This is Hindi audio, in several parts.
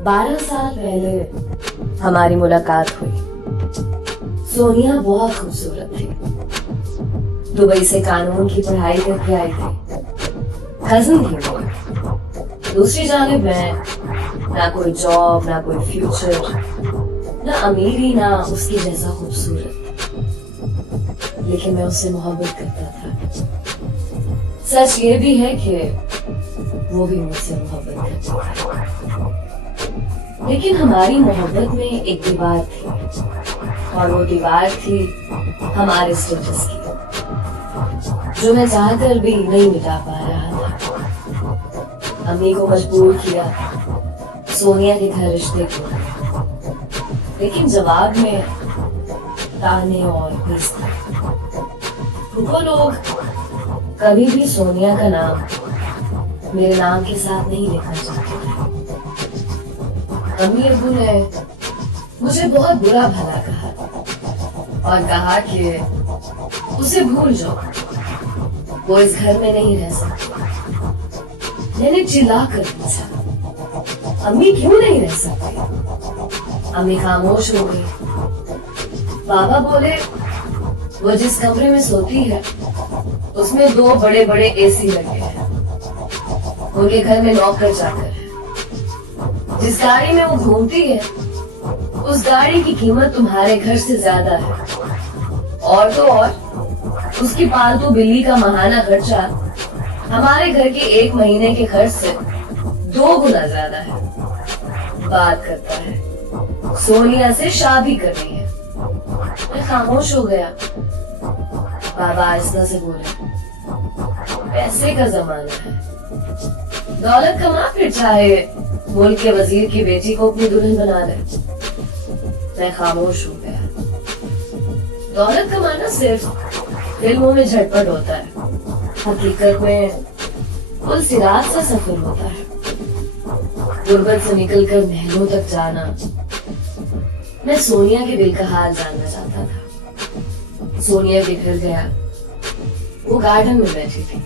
12 साल पहले हमारी मुलाकात हुई। सोनिया बहुत खूबसूरत थी। दुबई से कानून की पढ़ाई करके आई थी। कजिन थी वो। दूसरी जानिब मैं, ना कोई जॉब, ना कोई फ्यूचर, ना अमीरी, ना उसकी जैसा खूबसूरत, लेकिन मैं उससे मोहब्बत करता था। सच ये भी है कि वो भी मुझसे मोहब्बत करती थी। लेकिन हमारी मोहब्बत में एक दीवार थी, और वो दीवार थी हमारे स्टेटस की, जो मैं चाहकर भी नहीं मिटा पा रहा था। अम्मी को मजबूर किया सोनिया के घर रिश्ते को, लेकिन जवाब में ताने और बेइज्जती। वो लोग कभी भी सोनिया का नाम मेरे नाम के साथ नहीं लिखना चाहते थे। अम्मी अब्बू ने मुझे बहुत बुरा भला कहा और कहा कि उसे भूल जाओ, वो इस घर में नहीं रह सकती। मैंने चिल्ला कर पूछा, अम्मी क्यों नहीं रह सकती? अम्मी खामोश हो गई। बाबा बोले, वो जिस कमरे में सोती है उसमें 2 बड़े बड़े एसी लगे हैं। उनके घर में नौकर चाकर है। जिस गाड़ी में वो घूमती है उस गाड़ी की कीमत तुम्हारे घर से ज्यादा है, और तो और उसकी पालतू बिल्ली का माहाना खर्चा हमारे घर के 1 महीने के खर्च से 2 गुना ज्यादा है। बात करता है सोनिया से शादी करनी है। मैं खामोश हो गया। बाबा आहिस्ता से बोले, पैसे का जमाना है, दौलत कमा फिर चाहे मुल्क के वजीर की बेटी को अपनी दुल्हन बना ले। मैं खामोश हो गया। दौलत कमाना सिर्फ फिल्मों में झटपट होता है, हकीकत में पुल सिराज सा सफर होता है। गुर्बत से निकलकर महलों तक जाना। मैं सोनिया के दिल का हाल जानना चाहता था। सोनिया के घर गया। वो गार्डन में बैठी थी।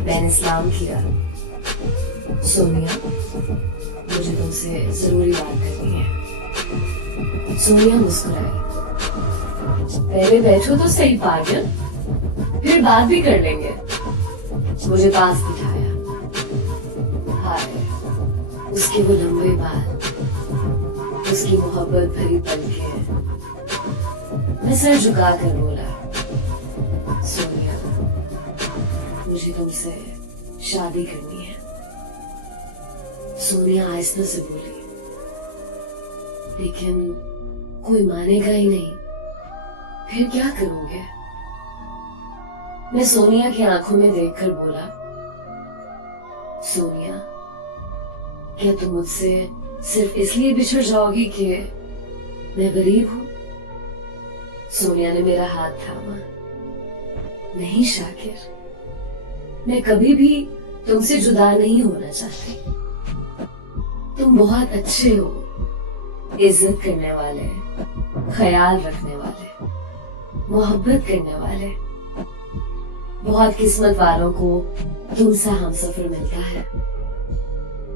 मैंने सलाम किया, सोनिया मुझे तुमसे जरूरी बात करनी है। सोनिया मुस्कुराई, पहले बैठो तो सही पागल, फिर बात भी कर लेंगे। मुझे पास बिठाया। हाय, उसके वो लंबे बाल, उसकी मोहब्बत भरी पलकें। मैं सर झुका कर बोला, सोनिया मुझे तुमसे शादी करनी है। सोनिया आहिस्ता से बोली, लेकिन कोई मानेगा ही नहीं, फिर क्या करोगे? मैं सोनिया की आंखों में देखकर बोला, सोनिया क्या तुम मुझसे सिर्फ इसलिए बिछड़ जाओगी कि मैं गरीब हूं? सोनिया ने मेरा हाथ थामा। नहीं शाकिर, मैं कभी भी तुमसे जुदा नहीं होना चाहती। तुम बहुत अच्छे हो, इज्जत करने वाले, ख्याल रखने वाले, मोहब्बत करने वाले। बहुत किस्मत वालों को तुमसा हमसफर मिलता है।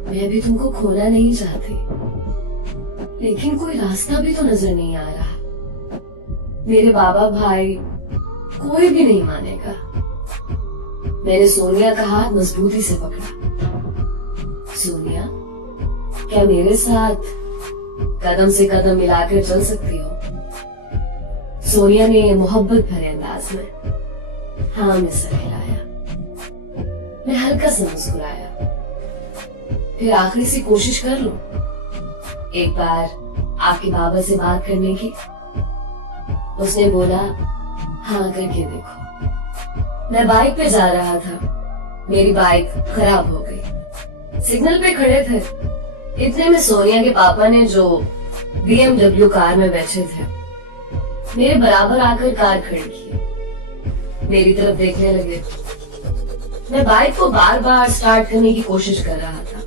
मैं भी तुमको खोना नहीं चाहती, लेकिन कोई रास्ता भी तो नजर नहीं आ रहा। मेरे बाबा भाई कोई भी नहीं मानेगा। मैंने सोनिया का हाथ मजबूती से पकड़ा। सोनिया, क्या मेरे साथ कदम से कदम मिलाकर चल सकती हो? सोनिया ने मोहब्बत भरे अंदाज में हाँ में सर हिलाया। मैं हल्का सा मुस्कुराया। फिर आखिरी सी कोशिश कर लो, एक बार आपके बाबा से बात करने की। उसने बोला, हाँ करके देखो। मैं बाइक पे जा रहा था। मेरी बाइक खराब हो गई। सिग्नल पे खड़े थे, इतने में सोनिया के पापा ने, जो BMW कार में बैठे थे, मेरे बराबर आकर कार खड़ी की। मेरी तरफ देखने लगे। मैं बाइक को बार बार स्टार्ट करने की कोशिश कर रहा था।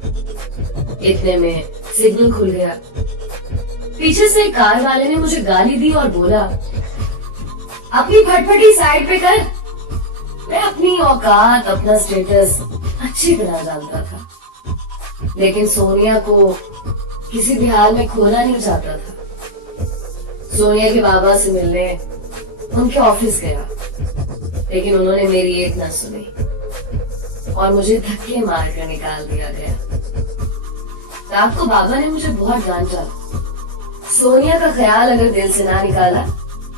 इतने में सिग्नल खुल गया। पीछे से कार वाले ने मुझे गाली दी और बोला, अपनी फटफटी साइड पे कर। मैं अपनी औकात, अपना स्टेटस अच्छी तरह जानता था। लेकिन सोनिया को किसी भी हाल में खोना नहीं चाहता था। सोनिया के बाबा से मिलने उनके ऑफिस गया, लेकिन उन्होंने मेरी एक न सुनी और मुझे धक्के मार कर निकाल दिया गया। रात को बाबा ने मुझे बहुत डांटा। सोनिया का ख्याल अगर दिल से ना निकाला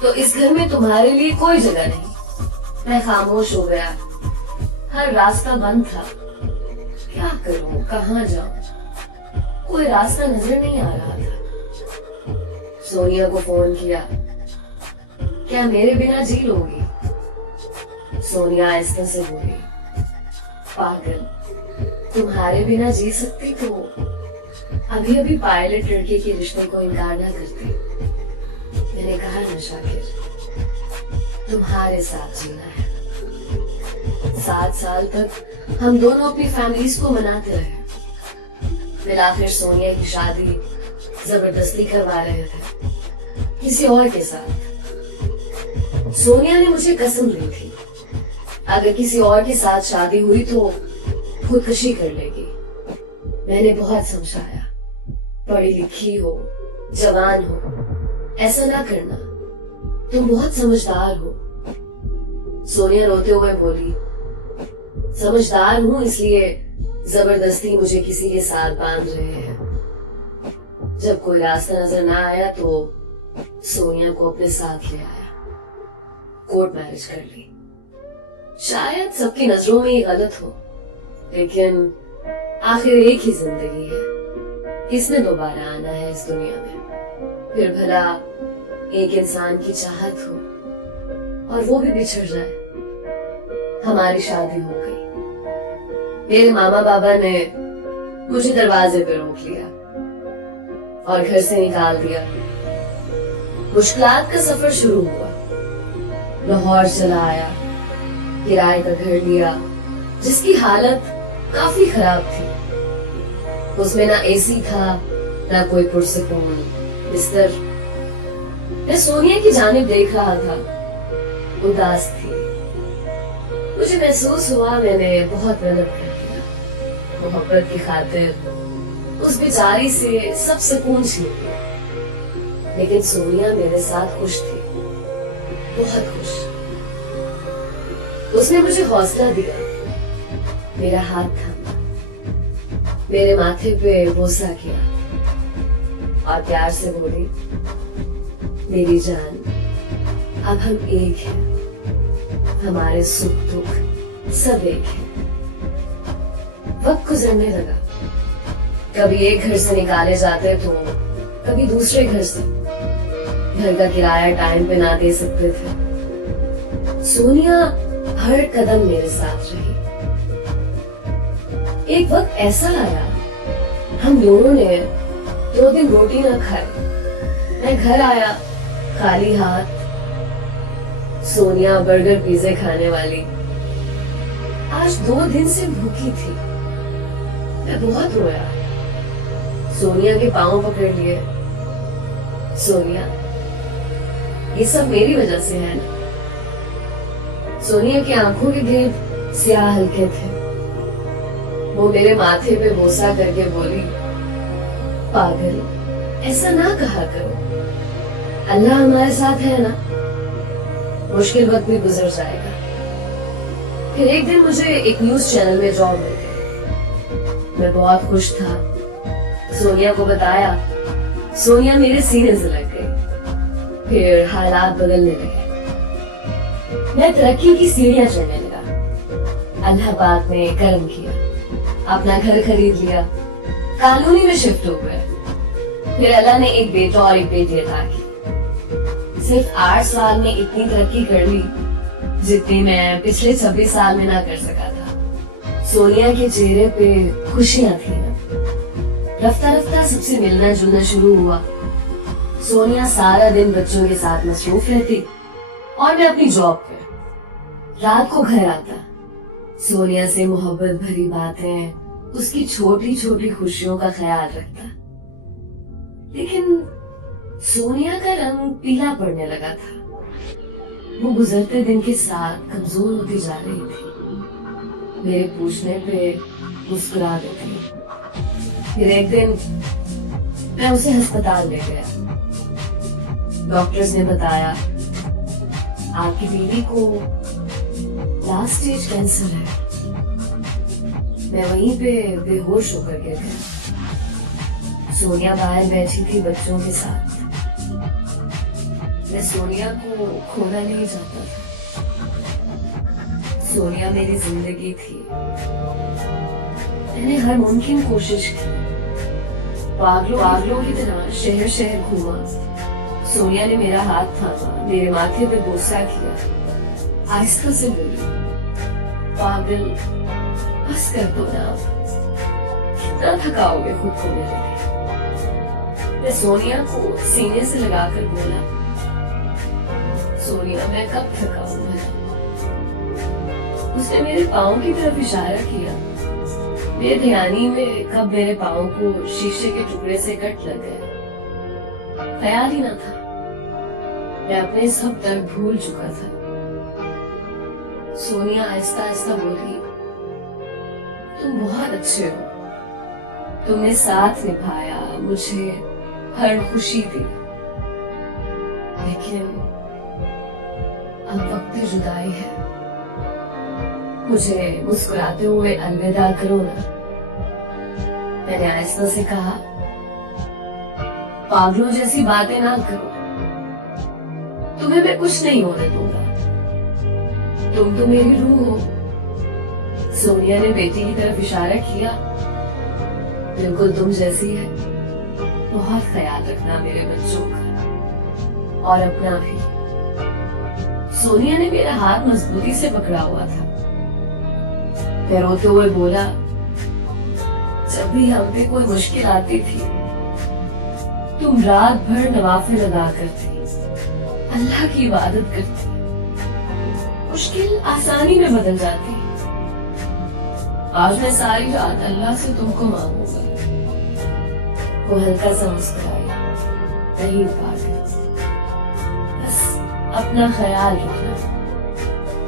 तो इस घर में तुम्हारे लिए कोई जगह नहीं। मैं खामोश हो गया, हर रास्ता बंद था। क्या करूं, कहां जाऊं, कोई रास्ता नजर नहीं आ रहा था। सोनिया को फोन किया, क्या मेरे बिना जी लोगी? सोनिया आहिस्ता से बोली, पागल, तुम्हारे बिना जी सकती तो अभी अभी पायलट लड़के के रिश्ते को इनकार ना करती। मैंने कहा ना शाकिर, तुम्हारे साथ जीना है। 7 साल तक हम दोनों अपनी फैमिलीज को मनाते रहे, फिर आखिर सोनिया की शादी जबरदस्ती करवा रहे थे किसी और के साथ। सोनिया ने मुझे कसम दी थी, अगर किसी और के साथ शादी हुई तो खुदकुशी कर लेगी। मैंने बहुत समझाया, पढ़ी लिखी हो, जवान हो, ऐसा ना करना, तुम बहुत समझदार हो। सोनिया रोते हुए बोली, समझदार हूं इसलिए जबरदस्ती मुझे किसी के साथ बांध रहे हैं। जब कोई रास्ता नजर ना आया तो सोनिया को अपने साथ ले आया, कोर्ट मैरिज कर ली। शायद सबकी नजरों में ये गलत हो, लेकिन आखिर एक ही जिंदगी है, किसने दोबारा आना है इस दुनिया में? फिर भला एक इंसान की चाहत हो और वो भी बिछड़ जाए। हमारी शादी हो गई। मेरे मामा बाबा ने मुझे दरवाजे पे रोक लिया और घर से निकाल दिया। मुश्किलात का सफर शुरू हुआ। लाहौर चला आया, किराए का घर लिया जिसकी हालत काफी खराब थी। उसमें ना एसी था, ना कोई पुरसकून बिस्तर। मैं सोनिया की जानिब देख रहा था, उदास थी। मुझे महसूस हुआ मैंने बहुत गलत कर दिया। मोहब्बत की खातिर उस बेचारी से सब सुकून छीन लिया। लेकिन सोनिया मेरे साथ खुश थी, बहुत खुश। उसने मुझे हौसला दिया, मेरा हाथ थामा, मेरे माथे पे बोसा किया और प्यार से बोली, मेरी जान, अब हम एक हैं, हमारे सुख दुख सब एक है। वक्त गुजरने लगा, कभी एक घर से निकाले जाते तो कभी दूसरे घर से। घर का किराया टाइम पे ना दे सकते थे। सोनिया हर कदम मेरे साथ रही। एक वक्त ऐसा आया, हम दोनों ने 2 दिन रोटी ना खाई। मैं घर आया खाली हाथ, सोनिया बर्गर पिज्जे खाने वाली। आज 2 दिन से भूखी थी। मैं बहुत रोया, सोनिया के पांव पकड़ लिए। सोनिया, ये सब मेरी वजह से है ना? सोनिया की आंखों के घेर स्याह हल्के थे। वो मेरे माथे पे बोसा करके बोली, पागल, ऐसा ना कहा करो, अल्लाह हमारे साथ है ना, मुश्किल वक्त भी गुजर जाएगा। फिर एक दिन मुझे एक न्यूज चैनल में जॉब मिल गई। मैं बहुत खुश था। सोनिया को बताया, सोनिया मेरे सीने से लग गई। फिर हालात बदलने लगे। मैं तरक्की की सीढ़ियां चढ़ने लगा। अल्लाह पाक ने करम किया, अपना घर खरीद लिया, कॉलोनी में शिफ्ट हो गए। फिर अल्लाह ने एक बेटा और एक बेटी अता की। सिर्फ 8 साल में इतनी तरक्की कर ली जितनी मैं पिछले 26 साल में ना कर सका था। सोनिया के चेहरे पे खुशियां थी। रफ्ता रफ्ता सबसे मिलना जुलना शुरू हुआ। सोनिया सारा दिन बच्चों के साथ मसरूफ रहती और मैं अपनी जॉब पे। रात को घर आता, सोनिया से मोहब्बत भरी बातें, उसकी छोटी छोटी खुशियों का ख्याल रखता। लेकिन सोनिया का रंग पीला पड़ने लगा था। वो गुजरते दिन के साथ कमजोर होती जा रही थी। मेरे पूछने पे मुस्कुरा देती, फिर एक दिन मैं उसे अस्पताल ले गया। डॉक्टर्स ने बताया आपकी बीवी को लास्ट स्टेज कैंसर है। मैं वहीं पे बेहोश होकर गिर गया। सोनिया बाहर बैठी थी बच्चों के साथ। मैं सोनिया को खोना नहीं चाहता था। सोनिया मेरी जिंदगी थी। मैंने हर मुमकिन कोशिश की। पागलों की तरह शहर शहर घूमा। सोनिया ने मेरा हाथ थामा, मेरे माथे पे बोसा किया, आहिस्ता से बोली, पागल बस कर दो ना, कितना थकाओगे खुद को मेरे लिए। मैं सोनिया को सीने से लगाकर बोला, सोनिया मैं कब थकाऊं भला। उसने मेरे पाँव की तरफ इशारा किया। मेरे ध्यानी में कब मेरे पाँव को शीशे के टुकड़े से कट लग गया, ख्याल ही ना था। मैं अपने सब दर्द भूल चुका था। सोनिया आहिस्ता आहिस्ता बोली, तुम बहुत अच्छे हो। तुमने साथ निभाया, मुझे हर खुशी दी, लेकिन अब वक्त जुदाई है। मुझे मुस्कुराते हुए अलविदा करो ना। मैंने आहिस्ता से कहा, पागलों जैसी बातें ना करो। तुम्हें मैं कुछ नहीं होने दूंगा। तुम तो मेरी रूह हो। सोनिया ने बेटी की तरफ इशारा किया। बिल्कुल तुम जैसी है। बहुत ख्याल रखना मेरे बच्चों का और अपना भी। सोनिया ने मेरा हाथ मजबूती से पकड़ा हुआ था। मैं रोते हुए बोला, जब भी हम पे कोई मुश्किल आती थी, तुम रात भर नवाफिल अदा करती, अल्लाह की इबादत करती, मुश्किल आसानी में बदल जाती। आज मैं सारी रात अल्लाह से तुमको मांगूंगा। वो हल्का सा मुस्कुराई, नहीं पागल, बस अपना ख्याल रखना।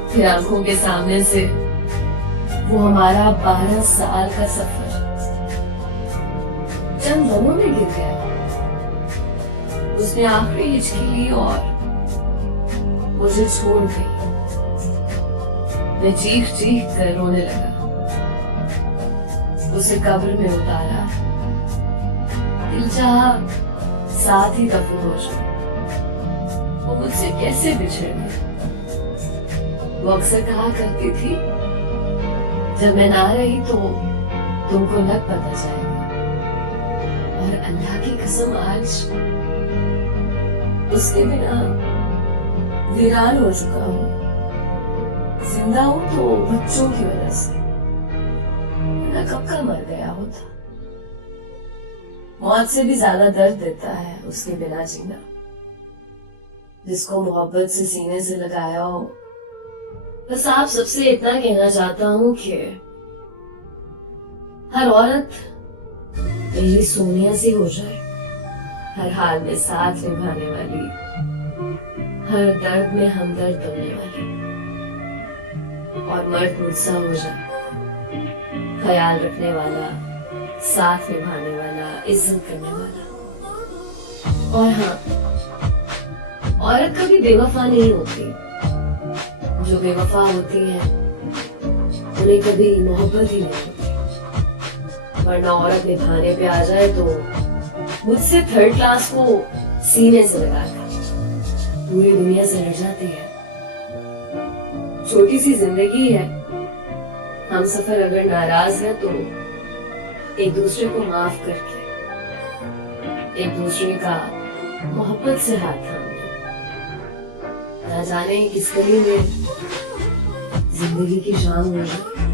फिर आंखों के सामने से वो हमारा 12 साल का सफर चंद लम्हों में गिर गया। उसने आखिरी हिचकी ली और मुझे छोड़ गई। मैं चीख चीख कर रोने लगा। उसे कब्र में उतारा। दिल चाहा साथ ही दफन हो जाऊं। वो मुझसे कैसे बिछड़ गई। वो अक्सर कहा करती थी, जब मैं ना रही तो तुमको लग पता जाएगा। और अल्लाह की कसम आज उसके बिना वीरान हो चुका हूँ। जिंदा हूँ तो बच्चों की वजह से, वरना कब का मर गया होता। मौत से भी ज्यादा दर्द देता है उसके बिना जीना। जिसको मोहब्बत से सीने से लगाया हो। बस आप सबसे इतना कहना चाहता हूँ कि हर औरत मेरी सोनिया से हो जाए, हर हाल में साथ निभाने वाली, हर दर्द में हमदर्द बनने वाली, और मर्द मुझसा हो जाए, ख्याल रखने वाला, साथ निभाने वाला, इज्जत करने वाला। और हाँ, औरत कभी बेवफा नहीं होती। जो बेवफा होती है उन्हें कभी मोहब्बत ही नहीं होती। वरना औरत निभाने पे आ जाए तो मुझसे थर्ड क्लास को सीने से लगाकर पूरी दुनिया से लड़ जाती है। छोटी सी जिंदगी है। हम सफर अगर नाराज है तो एक दूसरे को माफ करके, एक दूसरे का मोहब्बत से हाथ थाम दो। ना जाने किस गली में जिंदगी की शाम हो जाए।